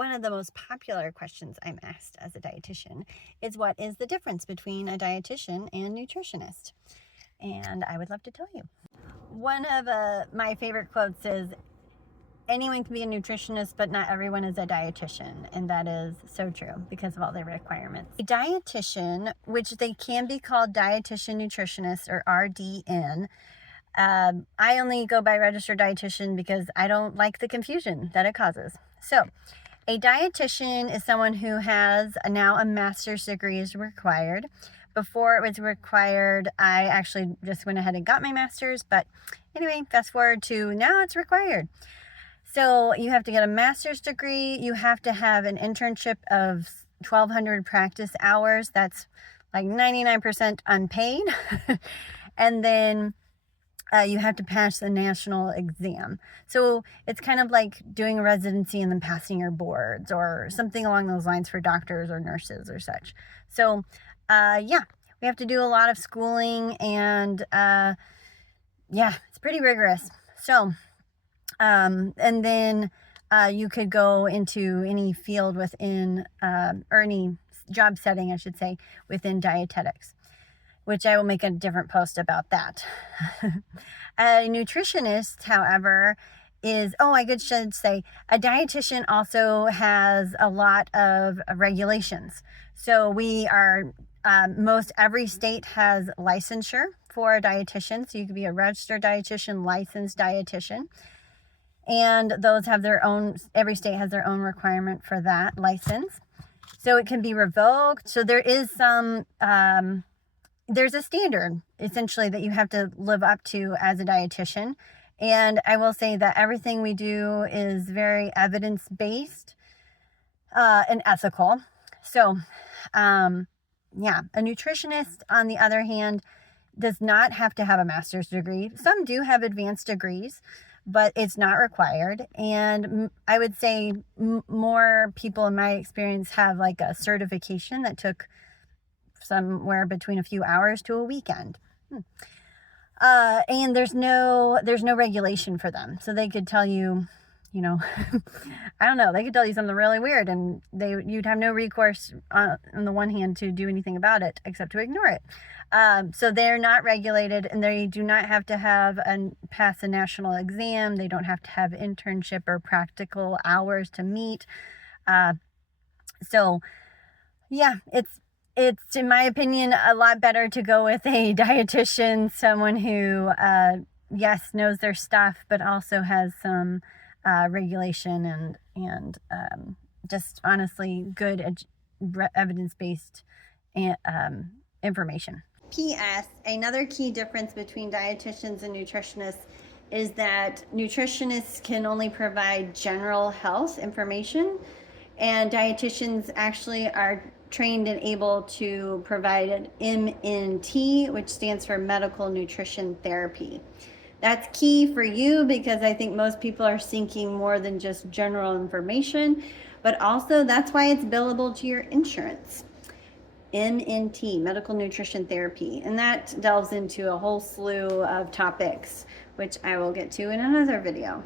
One of the most popular questions I'm asked as a dietitian is, what is the difference between a dietitian and nutritionist? And I would love to tell you. One of my favorite quotes is, anyone can be a nutritionist, but not everyone is a dietitian. And that is so true because of all the requirements. A dietitian, which they can be called dietitian nutritionist or RDN, I only go by registered dietitian because I don't like the confusion that it causes. So a dietitian is someone who has now a master's degree is required. Before it was required, I actually just went ahead and got my master's, but anyway, fast forward to now it's required. So you have to get a master's degree. You have to have an internship of 1,200 practice hours. That's like 99% unpaid. And then you have to pass the national exam. So it's kind of like doing a residency and then passing your boards or something along those lines for doctors or nurses or such. So yeah, we have to do a lot of schooling, and yeah, it's pretty rigorous. So and then you could go into any field within, or any job setting, I should say, within dietetics, which I will make a different post about that. A nutritionist, however, is, should say, a dietitian also has a lot of regulations. So we are, every state has licensure for a dietitian. So you could be a registered dietitian, licensed dietitian. And those have their own, every state has their own requirement for that license. So it can be revoked. So there is some, there's a standard essentially that you have to live up to as a dietitian. And I will say that everything we do is very evidence-based and ethical. So yeah, a nutritionist, on the other hand, does not have to have a master's degree. Some do have advanced degrees, but it's not required. And I would say more people in my experience have like a certification that took somewhere between a few hours to a weekend. And there's no regulation for them. So they could tell you, I don't know, they could tell you something really weird, and you'd have no recourse on the one hand to do anything about it except to ignore it. So they're not regulated, and they do not have to pass a national exam. They don't have to have internship or practical hours to meet. So yeah, it's in my opinion a lot better to go with a dietitian, someone who yes, knows their stuff, but also has some regulation and just honestly good evidence-based information. P.S. Another key difference between dietitians and nutritionists is that nutritionists can only provide general health information, and dietitians actually are trained and able to provide an MNT, which stands for medical nutrition therapy. That's key for you because I think most people are seeking more than just general information, but also that's why it's billable to your insurance. MNT, medical nutrition therapy, and that delves into a whole slew of topics, which I will get to in another video.